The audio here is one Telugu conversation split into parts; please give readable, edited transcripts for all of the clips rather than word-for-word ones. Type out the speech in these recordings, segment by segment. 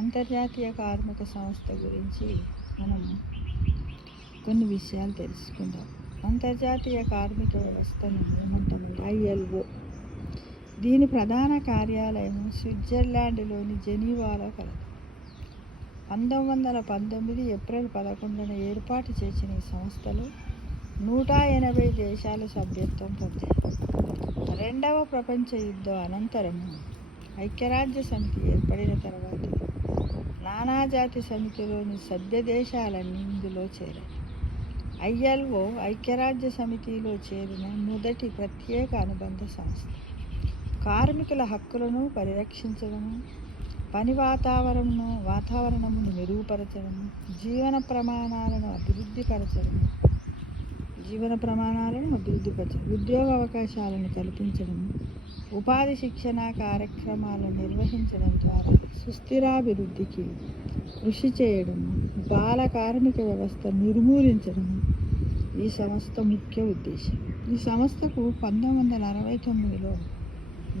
అంతర్జాతీయ కార్మిక సంస్థ గురించి మనం కొన్ని విషయాలు తెలుసుకుందాం. అంతర్జాతీయ కార్మిక వ్యవస్థను ఏమంటామంటే ILO. దీని ప్రధాన కార్యాలయం స్విట్జర్లాండ్లోని జెనీవాలో కలదు. 1919 ఏప్రిల్ 11న ఏర్పాటు చేసిన ఈ సంస్థలో 180 దేశాలు సభ్యత్వం పొందాయి. రెండవ ప్రపంచ యుద్ధం అనంతరం ఐక్యరాజ్య సమితి ఏర్పడిన తర్వాత నానాజాతి సమితిలోని సభ్య దేశాలన్నీ ఇందులో చేరాయి. ILO ఐక్యరాజ్య సమితిలో చేరిన మొదటి ప్రత్యేక అనుబంధ సంస్థ. కార్మికుల హక్కులను పరిరక్షించడము, పని వాతావరణమును మెరుగుపరచడము, జీవన ప్రమాణాలను అభివృద్ధి పరచడము, ఉద్యోగ అవకాశాలను కల్పించడము, ఉపాధి శిక్షణ కార్యక్రమాలను నిర్వహించడం ద్వారా సుస్థిరాభివృద్ధికి కృషి చేయడము, బాల కార్మిక వ్యవస్థ నిర్మూలించడము ఈ సంస్థ ముఖ్య ఉద్దేశం. ఈ సంస్థకు 1969లో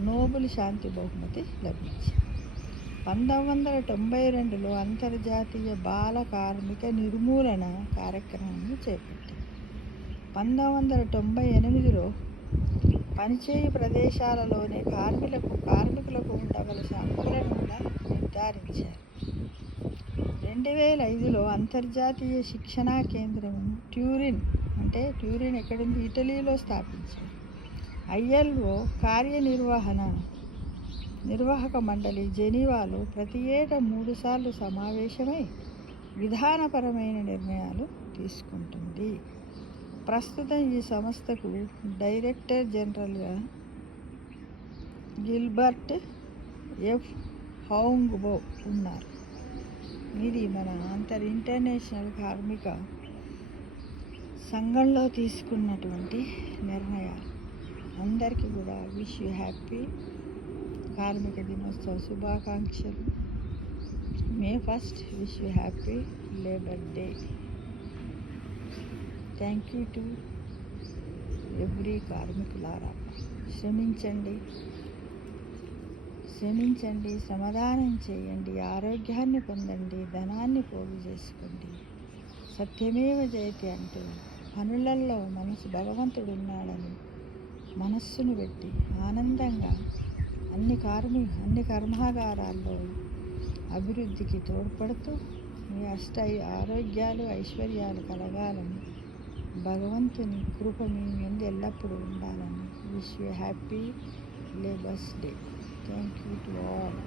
నోబెల్ శాంతి బహుమతి లభించింది. 1992లో అంతర్జాతీయ బాల కార్మిక నిర్మూలన కార్యక్రమాన్ని చేపట్టింది. 1998లో పనిచేయు ప్రదేశాలలోనే కార్మికులకు ఉండవలసిన హక్కులను కూడా నిర్ధారించారు. 2005లో అంతర్జాతీయ శిక్షణా కేంద్రం ట్యూరిన్ ఎక్కడుంది, ఇటలీలో స్థాపించారు. ILO నిర్వాహక మండలి జెనీవాలో ప్రతి ఏటా 3 సార్లు సమావేశమై విధానపరమైన నిర్ణయాలు తీసుకుంటుంది. ప్రస్తుతం ఈ సంస్థకు డైరెక్టర్ జనరల్గా గిల్బర్ట్ F. హౌంగ్బో ఉన్నారు. ఇది మన ఇంటర్నేషనల్ కార్మిక సంఘంలో తీసుకున్నటువంటి నిర్ణయాలు. అందరికీ కూడా విష్ యూ హ్యాపీ కార్మిక దినోత్సవ శుభాకాంక్షలు. May 1st wish you happy labour day. Thank you to every కార్మికులారా. శ్రమించండి, శ్రమదానం చేయండి, ఆరోగ్యాన్ని పొందండి, ధనాన్ని పోగు చేసుకోండి. సత్యమేవ జయతి అంటూ పనులలో భగవంతుడు ఉన్నాడని మనస్సును పెట్టి ఆనందంగా అన్ని కర్మాగారాల్లో అభివృద్ధికి తోడ్పడుతూ మీ ఆరోగ్యాలు ఐశ్వర్యాలు కలగాలని భగవంతుని కృప మీ ముందు ఎల్లప్పుడూ ఉండాలని wish you happy labours day. Thank you to all.